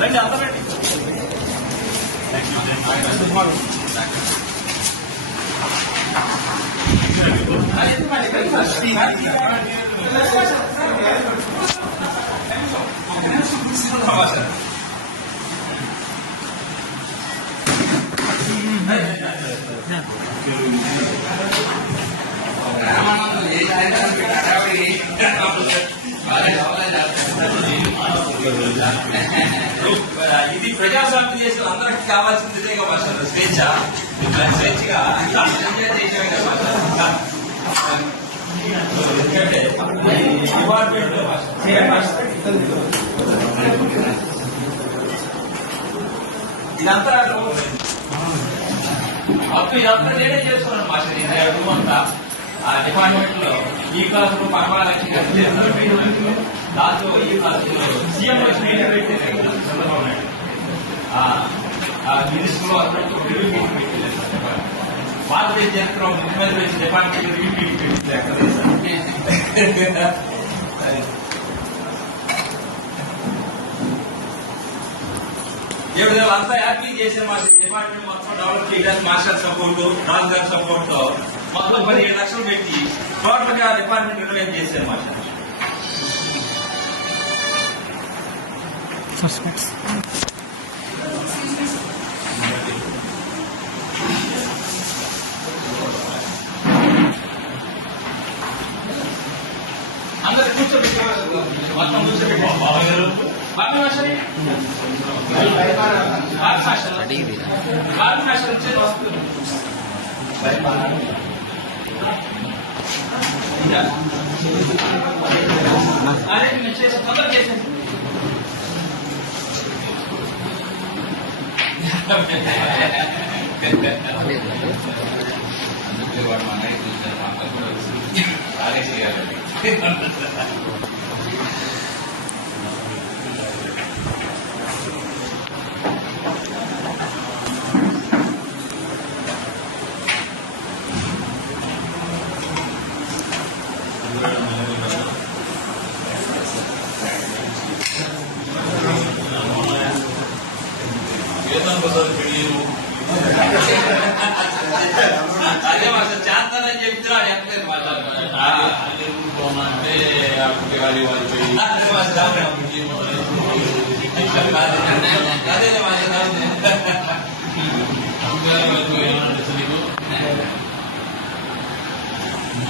రండి అందరూ రండి. ఇది ప్రజాస్వామ్య దేశం అందరికి కావాల్సింది ఇదేగా భాష, స్వేచ్ఛ. స్వేచ్ఛగా ఎందుకంటే డిపార్ట్మెంట్ ఇదంతా మొత్తం ఇదంతా నేనే చేసుకున్నాను భాష. నేను అంతా ఆ డిపార్ట్మెంట్ లో ఈ క్లాసులో పర్వాలకి దాంతో ఈ క్లాసులో సీఎం వచ్చి నేనే పెట్టాను చంద్రబాబు నాయుడు. మినిస్టర్ అన్నట్టు రివ్యూ మీటింగ్ పెట్టలేదు. భారతదేశ చరిత్ర ముఖ్యమంత్రి వచ్చి డిపార్ట్మెంట్ రివ్యూ మీటింగ్ పెట్టలేదు. అంతా హ్యాపీ చేసే మా డిపార్ట్మెంట్ మొత్తం డెవలప్ చేయడానికి మాస్టర్ సపోర్ట్, రాజు గారి సపోర్ట్ తో మొత్తం 17 లక్షలు పెట్టి టోటల్ గా డిపార్ట్మెంట్ రినోవేట్ చేశారు మాస్టర్. అందరు కూర్చోబెట్టి మొత్తం కూర్చోబెట్టి బాబా గారు వచ్చేది వస్తుంది. అదే నేను చేసి తొందర చేసేది. అదే మాకు చేస్తానని చెప్తున్నాడు. చెప్పలేదు మాట్లాడుతున్నాడు.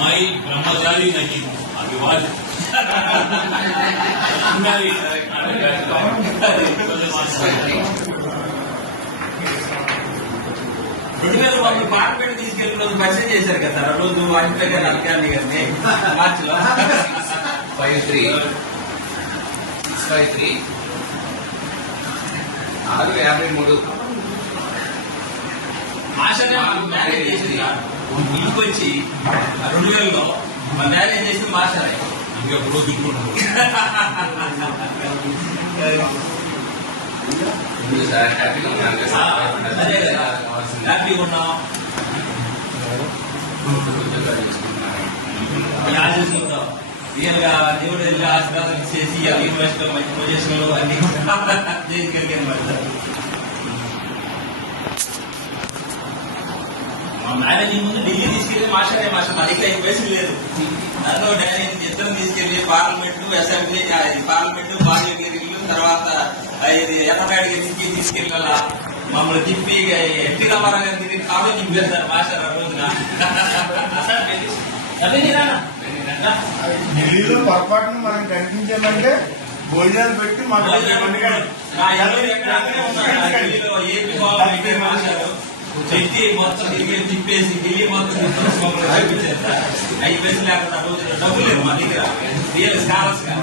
मैं ब्रह्मचारी नहीं अभिवाद వాళ్ళు పార్లమెంట్ తీసుకెళ్లిన రోజు మెసేజ్ చేశారు కదా, ఆ రోజు అనిత గారు అధికారి గారిని మార్చిలో 53 653 ఆశనే మ్యారేజ్ చేసింది. ఇంటికి వచ్చి 2000లో మ్యారేజ్ చేసి మాస్టర్ ఇంకెప్పుడు తిట్టుకుంటాం. హ్యాపీగా ఉన్నాం. ఆశిస్తుంటాం రియల్ గా దేవుడు వెళ్ళి ఆశీర్వాదం చేసి యూనివర్సిటీలో మంచి పొజిషన్ అన్ని తీసుకెళ్ళి మ్యారేజ్ ముందు ఢిల్లీ తీసుకెళ్లి మాస్టర్ మా దగ్గర 5 పైసలు లేదు. నన్ను డాడీ ఇద్దరు తీసుకెళ్లి పార్లమెంట్, అసెంబ్లీ, పార్లమెంట్, బాల్యగిరిలు, తర్వాత ఎర్రనాయుడు గారికి తీసుకెళ్ళాల మమ్మల్ని తిప్పి ఎట్టి రామారావు గారి దగ్గర కాదు నింపేస్తారు మాస్టర్ ఆ రోజున. ఢిల్లీలో పొరపాటున మనం కనిపించాలంటే భోజనాలు పెట్టి పెట్టి మొత్తం తిప్పేసి ఢిల్లీ మొత్తం చూపించారు. 5 పైసలు లేకుండా రోజున డబ్బులు లేదు మా దగ్గర రియల్ స్కాలర్స్ గా.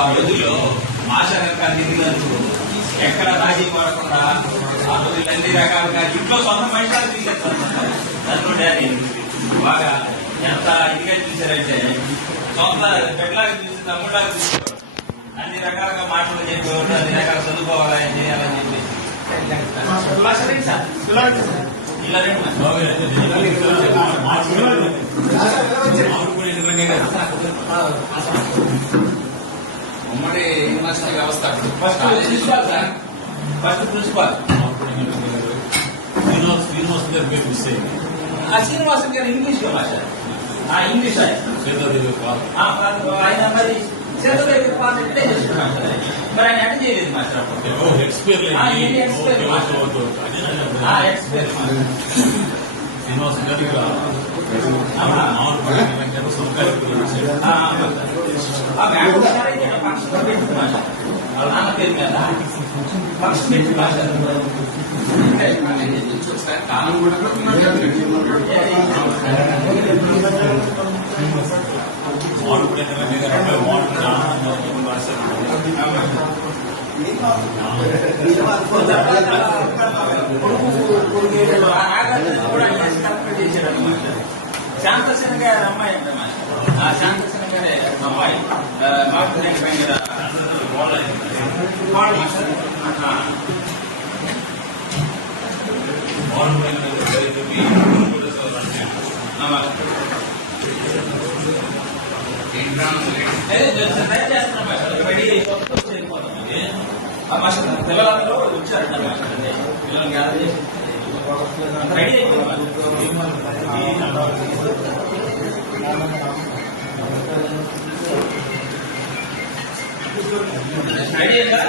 ఆ రోజుల్లో మాస్టర్ గారు ఎక్కడ రాజీ పడకుండా అన్ని రకాలుగా ఇంట్లో సొంత మనుషులు తీసేస్తారు దాంట్లో డాడీ బాగా ఎంత ఇదిగా చూశారంటే సొంత పెళ్ళలాగా చూసి తమ్ముళ్ళలాగా చూసేవాడు. అన్ని రకాలుగా మాటలు చెప్పేవాడు, అన్ని రకాల చదువుకోవాలా ఏం చేయాలని చెప్పేసి ఇలా రండి ఉమ్మడి యూనివర్సిటీ వ్యవస్థ first principal sir, first principal Srinivas గారి పేరు మిస్ అయింది. ఆ శ్రీనివాసన్ గారు ఇంగ్లీష్ లో మాస్టర్, ఇంగ్లీష్ ఆయన సీతాదేవి పాల్ ఆయన మరి చేతులకి పాస్ ఎట్టే చేస్తున్నాడు సార్. మరి ఆయన అటెండ్ చేయలేదు మాస్టర్ అప్పుడు. ఎక్స్పైర్ ఎక్స్పైర్ శ్రీనివాస్ గారి ఫంక్షన్ పెట్టి మాస్టర్ వాళ్ళ నాన్న పేరు మీద ఫంక్షన్ పెట్టి మాస్టర్ కాలం కూడా శాంతసేన గారి అమ్మాయి అంటే ఆ శాంతసేన గారి అమ్మాయి మాస్టర్ వెంకట పిల్లలందరూ వచ్చారంట పిల్లలు గ్యాదర్ చేసి రెడీ రెడీ అయిందా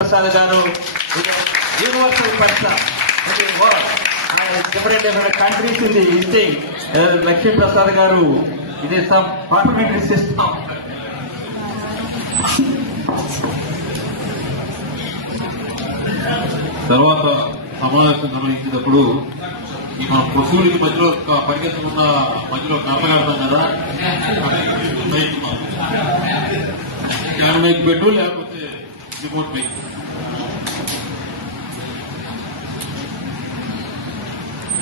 ప్రసాద్ గారు universal person different countries in the listing. Lakshmi Prasad garu, it is some parliamentary system. తర్వాత సమావేశం నిర్వహించినప్పుడు ఈ మన పశువులకి మధ్యలో పరిగెత్తుకున్న మధ్యలో కాపలాడతాం కదా, మైక్ పెట్టు లేకపోతే రిమోట్ మైక్.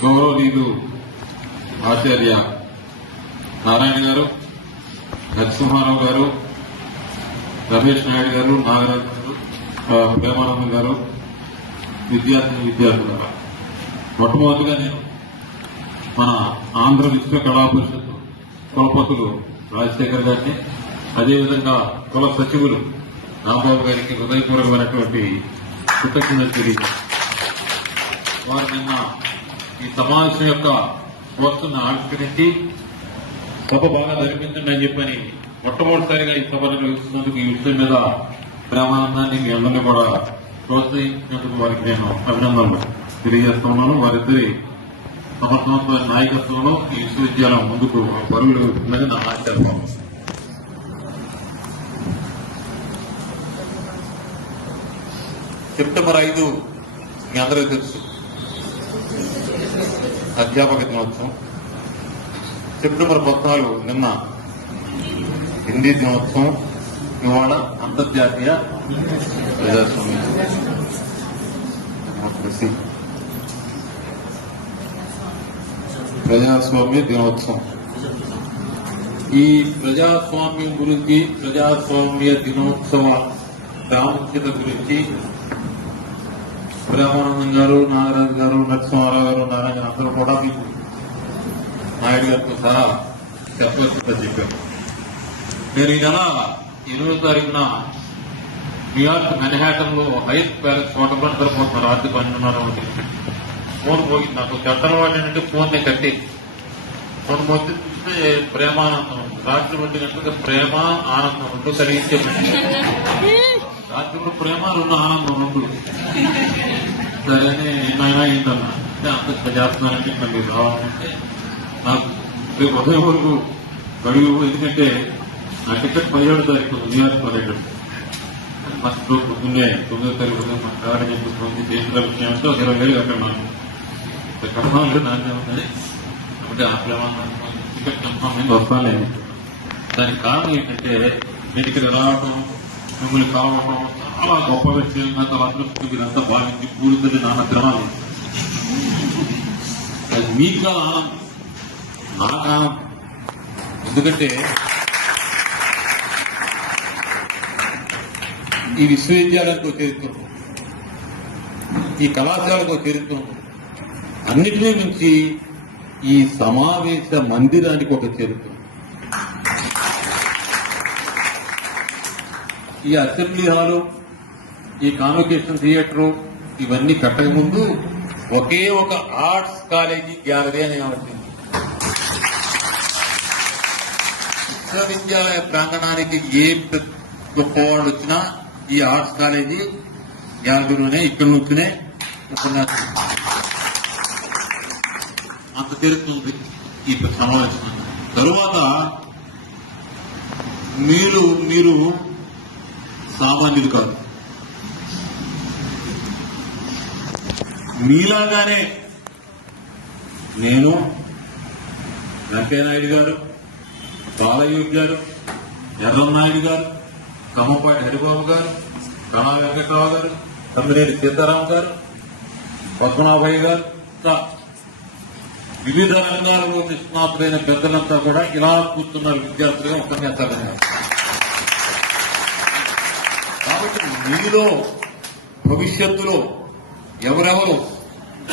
గౌరవనీయులు ఆచార్య నారాయణ గారు, నరసింహారావు గారు, రమేష్ నాయుడు గారు, నాగరాజు గారు, ప్రేమానందం గారు, విద్యార్థులు, మొట్టమొదటిగా నేను మన ఆంధ్ర విశ్వ కళా పరిషత్ కులపతులు రాజశేఖర్ గారిని, అదేవిధంగా కుల సచివులు రాంబాబు గారికి హృదయపూర్వకమైనటువంటి కృతజ్ఞతలు తెలియజేస్తారు. వారు నిన్న ఈ సమావేశం యొక్క కోర్సును ఆవిష్కరించి సభ బాగా జరిపించండి అని చెప్పని మొట్టమొదటిసారిగా ఈ సభ నిర్వహిస్తున్నందుకు ఈ విషయం మీద ప్రేమానందాన్ని మీ అందరినీ కూడా ప్రోత్సహించినందుకు వారికి నేను అభినందనలు తెలియజేస్తున్నాను. వారిద్దరి సమర్థవంతమైన నాయకత్వంలో ఈ విశ్వవిద్యాలయం ముందుకు పరుగులు వెళ్తుందని నా ఆశయం. సెప్టెంబర్ 5 మీ అందరికీ తెలుసు అధ్యాపక దినోత్సవం. సెప్టెంబర్ 14 నిన్న హిందీ దినోత్సవం. ఇవాళ అంతర్జాతీయ ప్రజాస్వామ్య దినోత్సవం. ఈ ప్రజాస్వామ్యం గురించి, ప్రజాస్వామ్య దినోత్సవ ప్రాముఖ్యత గురించి ప్రేమానందం గారు, నాగరాజు గారు, నరసింహారావు గారు, నారాయణ అందరూ కూడా మీకు నాయుడు గారితో సహా చెప్పవలసిందని చెప్పారు. నేను ఈ నెల 8వ తారీఖున న్యూయార్క్ మెన్హాటన్ లో హైట్ ప్యాలెస్ వాటర్ పని సరిపోతున్నారు. ఆర్థిక 12:30 ఫోన్ పోయింది నాకు. చట్టలవాడి నుండి ఫోన్ కట్టి ఫోన్ పోతే చూస్తే ప్రేమానందం రాత్రి 1 గంటలకు ప్రేమ ఆనందం రెండు కలిగించే రాత్రి కూడా ప్రేమ 2 ఆనందం 2. సరే అని నాయన అయిందన్నా అంటే అంత చేస్తున్నానంటే మళ్ళీ రావాలంటే నాకు రేపు ఉదయం వరకు గడువు, ఎందుకంటే నా టికెట్ 17వ తారీఖు న్యూయార్క్ పర్యటన. ఫస్ట్ రోజు పొద్దున్నే 9వ తారీఖు ఉదయం మన కాడని చెప్పి దేశంలో విషయంతో 20,000 అక్కడ మనం కన్ఫామ్గా నాకే ఉన్నది. కాబట్టి ఆ టికెట్ కన్ఫామ్ అయింది, వస్తాను. దానికి కారణం ఏంటంటే నేను ఇక్కడ రావటం, మిమ్మల్ని కావటం చాలా గొప్ప వ్యక్తి, నాకు అదృష్టం ఇదంతా భావించి పూర్తిగా నాన్న తినాలి. అది మీకు కాదు ఆనందం, నాకు ఆనందం. ఎందుకంటే ఈ విశ్వవిద్యాలయానికి ఒక చరిత్ర, ఈ కళాశాలకు ఒక చరిత్ర, అన్నిటినీ మించి ఈ సమావేశ మందిరానికి ఒక చరిత్ర. ఈ అసెంబ్లీ హాలు, ఈ కాన్వకేషన్ థియేటరు ఇవన్నీ కట్టక ముందు ఒకే ఒక ఆర్ట్స్ కాలేజీ గ్యాలరీ అని వచ్చింది. విశ్వవిద్యాలయ ప్రాంగణానికి ఏ గొప్పవాళ్ళు వచ్చినా ఈ ఆర్ట్స్ కాలేజీ గ్యాలరీలోనే ఇక్కడ నుంచినే ఉపన్యాసం. అంత చరిత్ర ఉంది ఈ సమావేశం. తరువాత మీరు సామాన్యులు కాదు, మీలాగానే నేను, వెంకయ్యనాయుడు గారు, బాలయ్య గారు, ఎర్రన్నాయుడు గారు, కమ్మపాటి హరిబాబు గారు, కణా వెంకటరావు గారు, తమ్మినేని సీతారాం గారు, పద్మనాభయ్య గారు, వివిధ రంగాలలో నిష్ణాతులైన పెద్దలంతా కూడా ఇలా కూర్చున్నారు విద్యార్థులుగా ఉపన్యాసాలు. కాబట్టి మీలో భవిష్యత్తులో ఎవరెవరు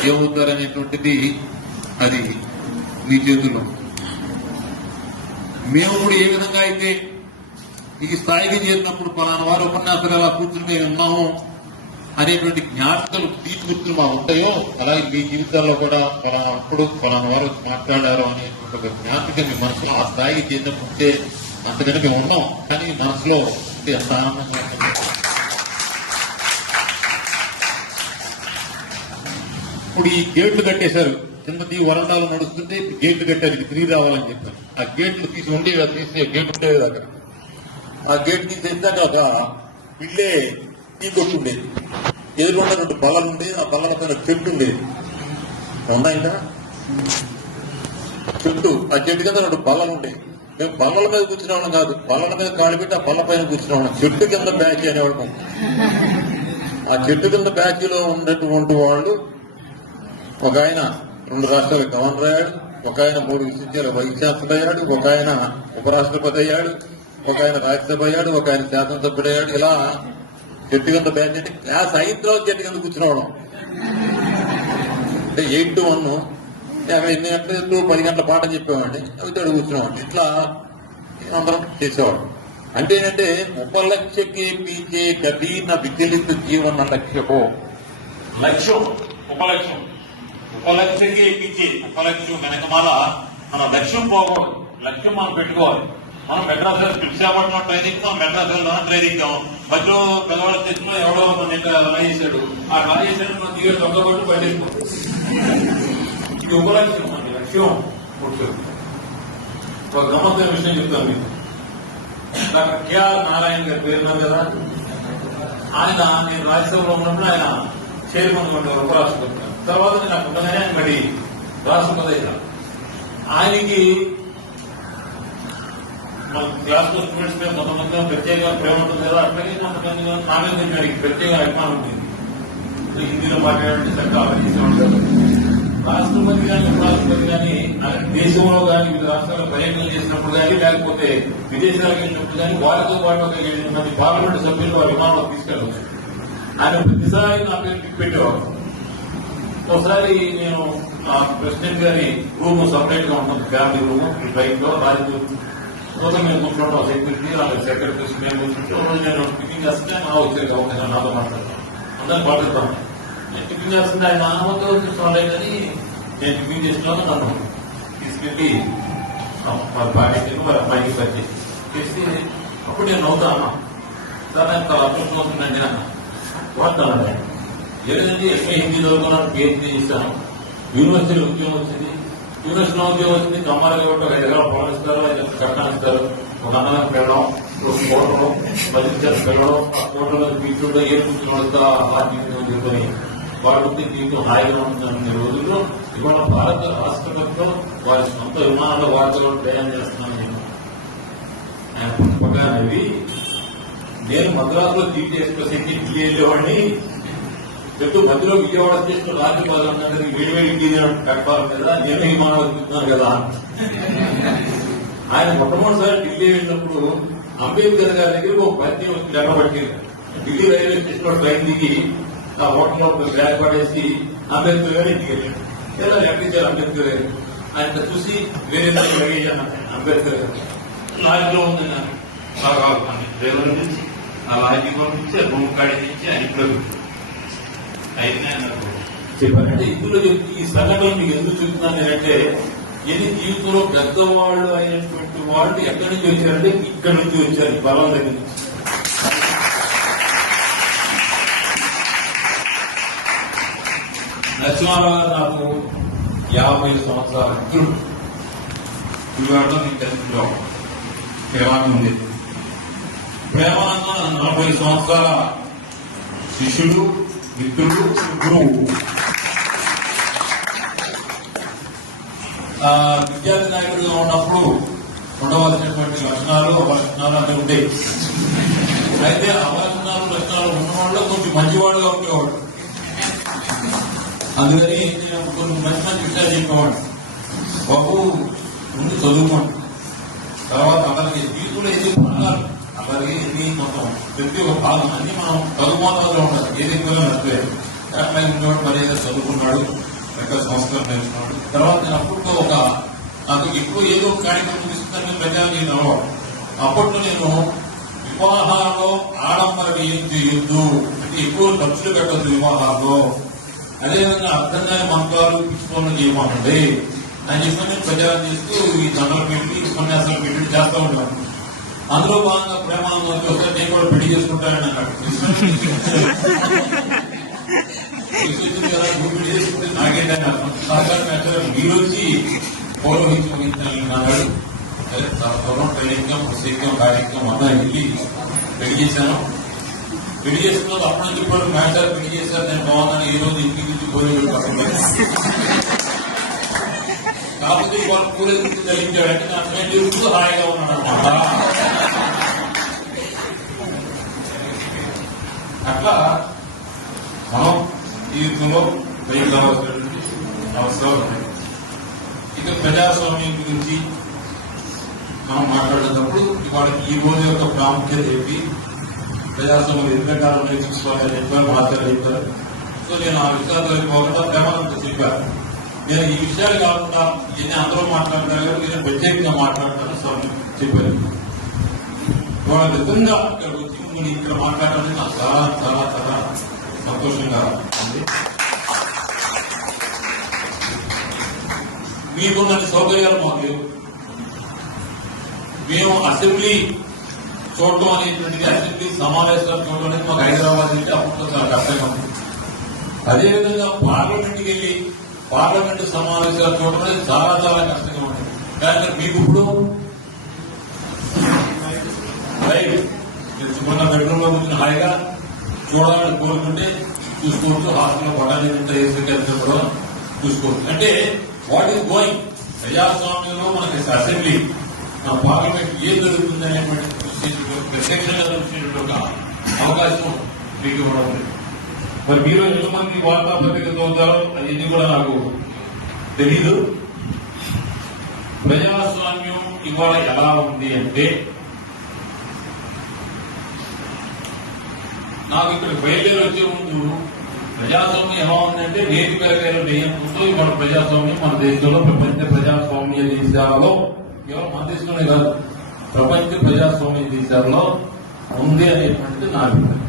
ఏమవుతారనేటువంటిది అది మీ చేతుల్లో. మేము కూడా ఏ విధంగా అయితే ఈ స్థాయికి చేరినప్పుడు పలానా వారు ఉపన్యాసాలు ఎలా కూర్చుని మేము ఉన్నాము అనేటువంటి జ్ఞాపకాలు తీసుకొచ్చులు మా ఉంటాయో, అలాగే మీ జీవితాల్లో కూడా అప్పుడు పలానా వారు మాట్లాడారు అనేటువంటి ఒక జ్ఞాపకం మీ మనసులో ఆ స్థాయికి చేరినప్పుడే అంతకంటే మేము ఉన్నాం. కానీ మనసులో ఎంత ఆనందంగా ఉంటుంది. ఇప్పుడు ఈ గేట్లు కట్టేశారు, తిరుపతి వరండాలు నడుస్తుంటే గేట్లు కట్టారు, ఇది ఫ్రీ రావాలని చెప్పారు. ఆ గేట్లు తీసి ఉండేవి, తీసే గేట్ ఉండేది అక్కడ. ఆ గేట్ తీసేసాక ఒక ఇల్లే టీ కొట్టు ఉండేది, ఎదురుకుండా 2 బల్లలు ఉండేది, ఆ బల్లల పైన చెట్టు ఉండేది. ఉన్నాయిందా చెట్టు? ఆ చెట్టు కింద 2 బల్లలు ఉండేవి. మేము బల్లల మీద కూర్చునేవాళ్ళం కాదు, బల్లల మీద కాళ్ళు పెట్టి ఆ బల్ల పైన కూర్చునేవాళ్ళం. చెట్టు కింద బ్యాచ్ అనేవాళ్ళం. ఆ చెట్టు కింద బ్యాచ్లో ఉన్నటువంటి వాళ్ళు ఒక ఆయన 2 రాష్ట్రాల గవర్నర్ అయ్యాడు, ఒక ఆయన 3 విశ్వవిద్యాలయ వైస్ ఛాన్సలర్ అయ్యాడు, ఒక ఆయన ఉపరాష్ట్రపతి అయ్యాడు, ఒక ఆయన రాజ్యసభ అయ్యాడు, ఒక ఆయన శాసనసభ్యుడు అయ్యాడు. ఇలా చెట్టు కింద బ్యాచ్ అంటే క్లాస్ అయిన తర్వాత చెట్టు కింద కూర్చునేవాళ్ళం. అంటే 8 to 1 అక్కడ 8 గంటలు 10 గంటల పాఠం చెప్పేవాడిని, అవి తోడు కూర్చునేవాడిని. ఇట్లా అందరం చేసేవాడు. అంటే ఏంటంటే ఉపలక్ష్యకే పీచే కభీ నా విచలిత జీవన లక్ష్యకో. లక్ష్యం ఉపలక్ష్యం, ఉపలక్ష్యకే పీచే, ఉపలక్ష్యం వెనకమాల మన లక్ష్యం పోకూడదు. లక్ష్యం మనం పెట్టుకోవాలి. మనం మెడ్రాస్ విశాఖపట్నం ట్రైనింగ్, మెడ్రాస్ ట్రైనింగ్ మధ్యలో పెద్దవాళ్ళ స్టేషన్ లో ఎవడో లా చేశాడు. ఆ లా చేశాడు మనం దిగే దొంగబట్టు బయటకు. ఇది ఉపలక్ష్యం, మన లక్ష్యం కూర్చోదు. ఒక గమ్మత్తైన విషయం చెప్తాను మీకు. డాక్టర్ కేఆర్ నారాయణ గారి పేరున్నారు కదా, ఆయన నేను రాజ్యసభలో ఉన్నప్పుడు ఆయన చైర్మన్ ఉండేవారు, ఉపరాష్ట్రపతి. తర్వాత నేను అక్కడ ఉండగానే ఆయన మరి రాష్ట్రపతి అయినా. ఆయనకి మన క్లాస్ లో స్టూడెంట్స్ మీద కొంతమంది ప్రత్యేకంగా ప్రేమ ఉంటుంది కదా, అట్లాగే కొంతమంది నా మీద ఆయనకి ప్రత్యేక అభిమానం ఉంటుంది. హిందీలో మాట్లాడాలంటే చక్కగా ఆలోచించేవాళ్ళు. రాష్ట్రపతి కానీ ఉపరాష్ట్రపతి కానీ దేశంలో కానీ వివిధ రాష్ట్రాల్లో పర్యటన చేసినప్పుడు కానీ, లేకపోతే విదేశాలకు వెళ్ళినప్పుడు కానీ వారితో పాటు ఒక 7 మంది పార్లమెంట్ సభ్యులు వారి విమానంలో తీసుకెళ్ళవచ్చు. ఆయన ప్రతిసారి నా పేరు పెట్టేవారు. ఒకసారి నేను ఆ ప్రెసిడెంట్ గారి రూమ్ సపరేట్ గా ఉంటుంది, ఫ్యామిలీ రూమ్, బైక్ లో రాజు మేము కూర్చోవడం, సెక్యూరిటీ అలాగే సెక్రటరీస్ మేము కూర్చుంటే రోజు నేను టిఫిన్ చేస్తే నా వచ్చే అవకాశం నాతో మాట్లాడతాను, అందరిని పాటిస్తాను. నేను టిఫిన్ చేస్తుంటే ఆయన నామతో చూసుకోవాలి కానీ నేను టిఫిన్ చేస్తున్నాను. నన్ను తీసుకెళ్ళి వారి భార్యకి వారి అమ్మాయికి పరిచయం చేసి అప్పుడు నేను నవ్వుతాను. సార్ నాకు చాలా అదృష్టం అవుతుందండి అన్న. వాడతానండి లేదండి, ఎంఏ హిందీ చదువుకున్నాను, పిహెచ్డీ చేస్తాను, యూనివర్సిటీలో ఉద్యోగం వచ్చింది. యూనివర్సిటీలో ఉద్యోగం వచ్చింది. కమ్మాలకి ఒకటి 5 ఎకరాలు పొలం ఇస్తారు, 5 లక్షలు కట్టాలు ఇస్తారు. ఒక అన్నదానికి వెళ్ళడం, ఒక కోటలో 10 నిమిషాలు వెళ్ళడం, ఆ కోటలో బీచ్లో ఏ కూర్చుని చెప్పుకొని వారి జీవితం హాయిగా ఉంటున్న రోజుల్లో ఇవాళ భారత రాష్ట్రపతిలో వారి సొంత విమానాల్లో వారితో ప్రయాణం చేస్తున్నాను నేను. ఆయన పుస్తకాన్ని నేను మద్రాసులో జీటీ ఎక్స్ప్రెస్ ఎక్కి ఢిల్లీ వెళ్ళేవాడిని. చెప్తూ మధ్యలో విజయవాడ స్టేషన్ రాజ్యపాలన వేడివేడి ప్లాట్ఫారం మీద నేను విమానాలు చూస్తున్నాను కదా. ఆయన మొట్టమొదటిసారి ఢిల్లీ వెళ్ళినప్పుడు అంబేద్కర్ గారి దగ్గర ఒక పద్యం లెక్క పట్టింది. ఢిల్లీ రైల్వే స్టేషన్ లో ట్రైన్ దిగి ఆ హోటల్లో బ్యాగ్ పడేసి అంబేద్కర్ గారు ఇంటికి వెళ్ళాడు. ఎలా లెక్కించారు అంబేద్కర్ గారు. ఆయన చూసి వేరే లగేజ్ అంబేద్కర్ గారు లారీలో ఉంది డ్రైవర్ నుంచి ఆ లారీ పంపించి రూమ్ కాడి నుంచి ఆయన ఇంట్లో అయితే నాకు చెప్పానంటే ఇందులో ఈ సంఘటన మీకు ఎందుకు చెప్తున్నాను నేనంటే ఇది జీవితంలో పెద్దవాళ్ళు అయినటువంటి వాళ్ళు ఎక్కడి నుంచి వచ్చారంటే ఇక్కడి నుంచి వచ్చారు, బలం దగ్గర నుంచి. నరసింహారావు గారు నాకు 50 సంవత్సరాల మిత్రుడు. ఇవాళ మీకు తెలిసిన ప్రేమాన్ని ఉంది. ప్రేమానంద 40 సంవత్సరాల శిష్యుడు, మిత్రుడు, గురువు. విద్యార్థి నాయకుడిగా ఉన్నప్పుడు ఉండవలసినటువంటి లక్షణాలు అవలక్షణాలు అన్నీ ఉండేవి. అయితే అవలక్షణాలు లక్షణాలు ఉన్నవాళ్ళు కొంచెం మంచివాడుగా ఉండేవాడు. అందుకని నేను కొన్ని మంచి విషయాలు చెప్పేవాడు. బాబు ముందు చదువుకోండి, తర్వాత అలాగే జీవితంలో ఏది భాగాలు అలాగే ఎన్ని మొత్తం ప్రతి ఒక్క భాగం అన్ని మనం చదువుకోవడంలో ఉండాలి. ఏది ఎక్కువగా నచ్చలే అట్లాగే ఉండేవాడు. మరి ఏదో చదువుకున్నాడు, ఎక్కడ సంస్కారం నేర్చుకున్నాడు. తర్వాత నేను అప్పట్లో నాకు ఎక్కువ ఏదో కార్యక్రమం తీసుకుంటాను ప్రజానికి అలవాటు. అప్పట్లో నేను వివాహాల్లో ఆడంబరం ఏం చేయొద్దు, అంటే ఎక్కువ ఖర్చులు పెట్టద్దు వివాహాల్లో, అదేవిధంగా అర్థం కాని మంత్రాలు పిచ్చుకోవడం చేయమండి అని చెప్పి నేను ప్రచారం చేస్తూ ఈ దండలు పెట్టి ఉపన్యాసాలు పెట్టి చేస్తూ ఉంటాను. అందులో భాగంగా ప్రేమానందం వచ్చి ఒకసారి నేను కూడా పెళ్లి చేసుకుంటానని అన్నాడు. పెళ్లి చేసుకుంటే నాకేంటని అర్థం. మీరు వచ్చి పౌరహించాడు. అదే త్వరలో ట్రైనింగ్ ప్రత్యేకం కార్యక్రమం అంతా వెళ్ళి పెళ్లి చేశాను. పెళ్లి చేసుకున్నది అప్పుడు నుంచి కూడా మేటర్ పెళ్లి చేశారు, నేను బాగున్నాను, ఈ రోజు ఇంటికి నుంచి పోయేది కాకపోతే వాళ్ళు కూరేది తగ్గించాడంటే నా నేను చూస్తూ హాయిగా ఉన్నాడు అనమాట. అట్లా మనం జీవితంలో పైకి రావాల్సినటువంటి అవసరాలు ఉన్నాయి. ఇక ప్రజాస్వామ్యం గురించి మనం మాట్లాడేటప్పుడు ఇవాళ ఈ రోజు యొక్క ప్రాముఖ్యత ఏంటి, ప్రజాస్వామ్యం ఎన్నికాలంలో నేర్చుకోవాలని చెప్పారు, మాట్లాడారు చెప్పారు. సో నేను ఆ విషయాలు పోకుండా ప్రేమానంద చెప్పారు. నేను ఈ విషయాలు కాకుండా ఎన్ని అందరూ మాట్లాడతారు కదా, నేను ప్రత్యేకంగా మాట్లాడతాను సార్ చెప్పారు. వాళ్ళ నిజంగా ఇక్కడ వచ్చి మిమ్మల్ని ఇక్కడ మాట్లాడాలని నాకు చాలా చాలా చాలా సంతోషంగా ఉంది. మీకున్న సౌకర్యాలు మాకు లేవు. మేము అసెంబ్లీ చూడటం అనేటువంటిది, అసెంబ్లీ సమావేశాలు చూడటం అనేది మాకు హైదరాబాద్ నుంచి అప్పుడు చాలా కష్టంగా ఉంది. అదేవిధంగా పార్లమెంట్కి వెళ్ళి పార్లమెంటు సమావేశాలు చూడటం అనేది చాలా చాలా కష్టంగా ఉంటుంది. కానీ మీకు ఇప్పుడు మన బెడ్రూమ్ లో కూర్చుని హాయిగా చూడాలని కోరుకుంటే చూసుకోవచ్చు. హాస్టల్లో పడాలి కూడా చూసుకోవచ్చు. అంటే వాట్ ఈస్ గోయింగ్ ప్రజాస్వామ్యంలో మనకి అసెంబ్లీ, మన పార్లమెంట్ ఏం జరుగుతుంది అనేటువంటి ప్రత్యక్షంగా చూసేటువంటి ఒక అవకాశం మీకు ఇవ్వడం. మరి మీరు ఎంతమంది వార్తాపత్రిక చదువుతారో అది కూడా నాకు తెలీదు. ప్రజాస్వామ్యం ఇవాళ ఎలా ఉంది అంటే, నాకు ఇక్కడ బయలుదేరి వచ్చే ముందు ప్రజాస్వామ్యం ఎలా ఉందంటే నేటి పెరగారు ముందు ఇవాళ ప్రజాస్వామ్యం మన దేశంలో ప్రపంచ ప్రజాస్వామ్య దేశాలలో, కేవలం మన దేశంలోనే కాదు ప్రపంచ ప్రజాస్వామ్య దేశాలలో ఉంది అనేటువంటిది నా అభిప్రాయం.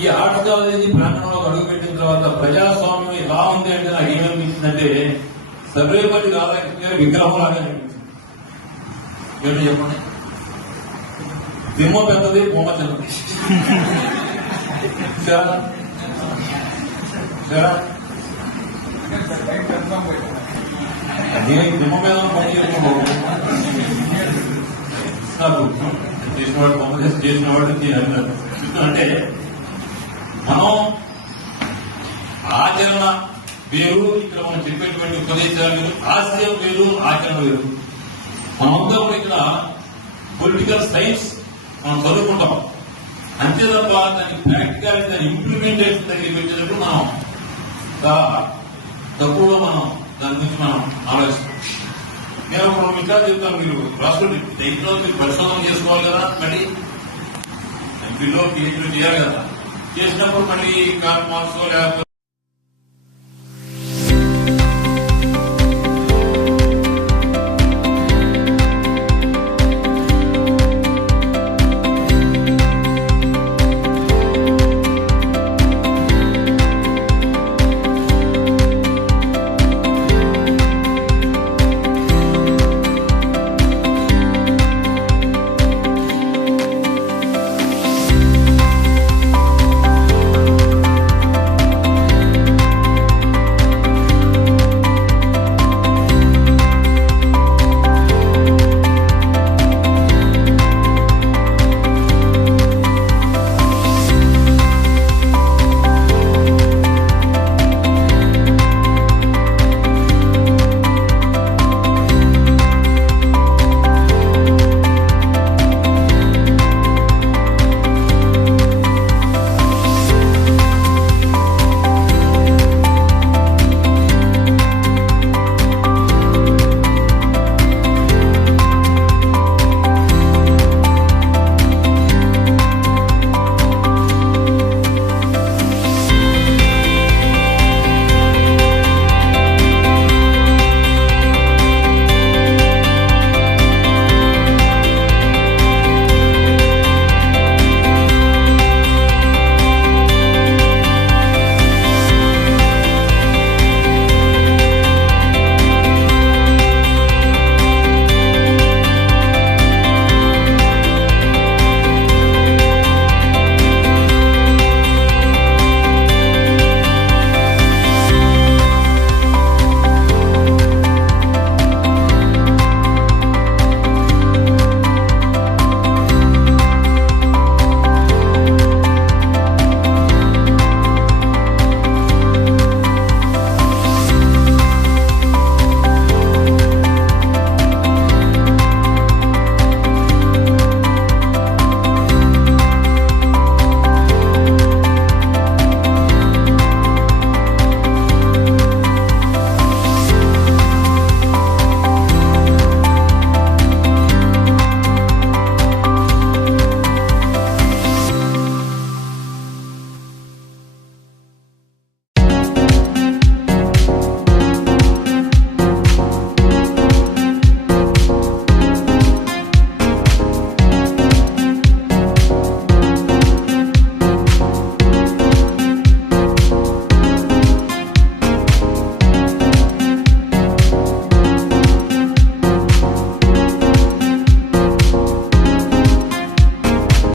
ఈ ఆర్ట్స్ కాలేజీ ప్రాంగణంలో అడుగుపెట్టిన తర్వాత ప్రజాస్వామ్యం ఎలా ఉంది అంటే నాకు ఏమనిపించిందంటే సర్వేపల్లి రాధాకృష్ణ గారి విగ్రహం లాగా అనిపించింది. ఏంటో చెప్పండి, సింహ పెద్దది, బొమ్మ చిన్నది. అదే దిమ్మ మీద పని చేసుకోవాలి చేసిన వాడు బొమ్మ చేసిన వాడికి అన్నారు. అంటే మనం ఆచరణ వేరు, ఇక్కడ మనం చెప్పేటువంటి ఉపదేశాలు వేరు, ఆశయం వేరు, ఆచరణ వేరు. మనమంతా కూడా ఇక్కడ పొలిటికల్ సైన్స్ మనం చదువుకుంటాం అంతే తప్ప దాని ప్రాక్టికల్ దాని ఇంప్లిమెంటేషన్ దగ్గరికి వచ్చేటప్పుడు మనం తక్కువగా మనం దాని గురించి మనం ఆలోచిస్తాం. నేను ఒక 2 విషయాలు చెప్తాను. మీరు రాష్ట్రంలో ఇంట్లో మీరు పరిశోధన చేసుకోవాలి కదా, మళ్ళీ ఎంపీలో PhD చేయాలి కదా, చేసినప్పుడు మళ్ళీ మార్క్స్ లేకపోతే